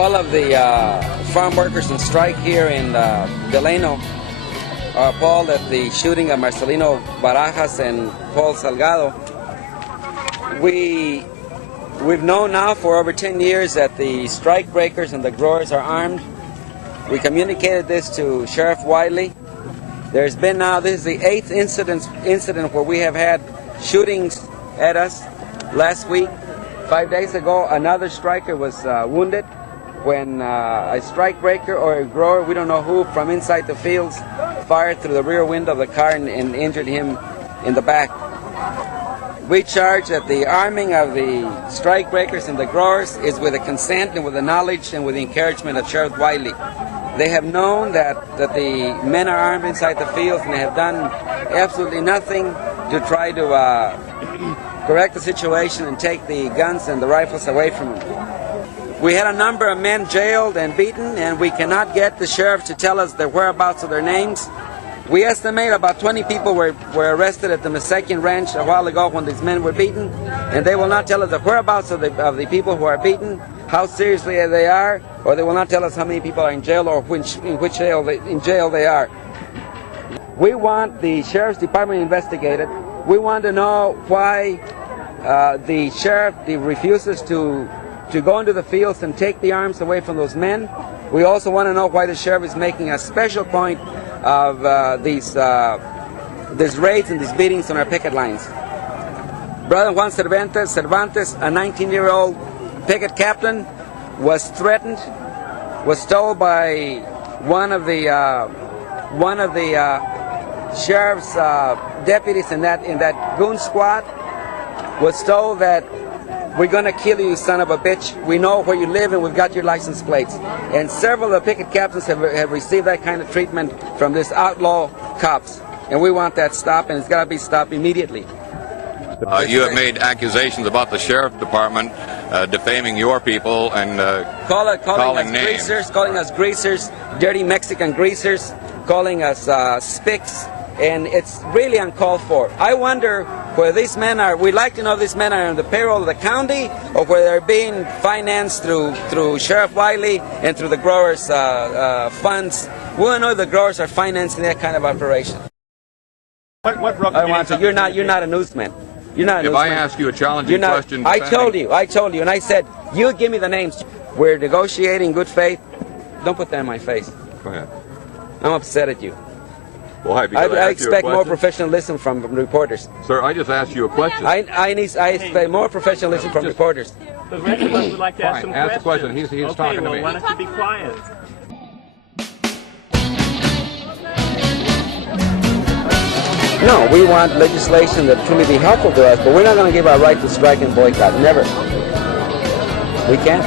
all of the farm workers on strike here in Delano are appalled at the shooting of Marcelino Barajas and Paul Salgado. We've known now for over 10 years that the strike breakers and the growers are armed. We communicated this to Sheriff Wiley. There's been now, this is the 8th incident where we have had shootings at us. Last week, 5 days ago, another striker was wounded when a strike breaker or a grower, we don't know who, from inside the fields fired through the rear window of the car and injured him in the back. We charge that the arming of the strike breakers and the growers is with the consent and with the knowledge and with the encouragement of Sheriff Wiley. They have known that the men are armed inside the fields, and they have done absolutely nothing to try to correct the situation and take the guns and the rifles away from them. We had a number of men jailed and beaten, and we cannot get the sheriff to tell us the whereabouts of their names. We estimate about 20 people were arrested at the Masekian Ranch a while ago when these men were beaten, and they will not tell us the whereabouts of the people who are beaten, how seriously they are, or they will not tell us how many people are in jail or in which jail they are. We want the Sheriff's Department investigated. We want to know why the sheriff refuses to go into the fields and take the arms away from those men. We also want to know why the sheriff is making a special point of these raids and these beatings on our picket lines. Brother Juan Cervantes, a 19-year-old picket captain, was threatened, was told by one of the sheriff's deputies in that goon squad, was told that we're going to kill you, son of a bitch. We know where you live and we've got your license plates. And several of the picket captains have received that kind of treatment from this outlaw cops. And we want that stopped, and it's got to be stopped immediately. You have made accusations about the sheriff department defaming your people and calling names. Calling us greasers, dirty Mexican greasers, calling us spics, and it's really uncalled for. I wonder whether these men are, we'd like to know if these men are on the payroll of the county or whether they're being financed through Sheriff Wiley and through the growers' funds. We want to know if the growers are financing that kind of operation. You're not a newsman. You're not a newsman. If I ask you a challenging question... I told you, and I said, you give me the names. We're negotiating good faith. Don't put that in my face. Go ahead. I'm upset at you. Why? I expect more professionalism from reporters. Sir, I just asked you a question. I expect more professionalism from reporters. The resident would like to ask some questions. Ask the question. He's talking to me. Why don't you be quiet? No, we want legislation that truly be helpful to us, but we're not going to give our right to strike and boycott. Never. We can't.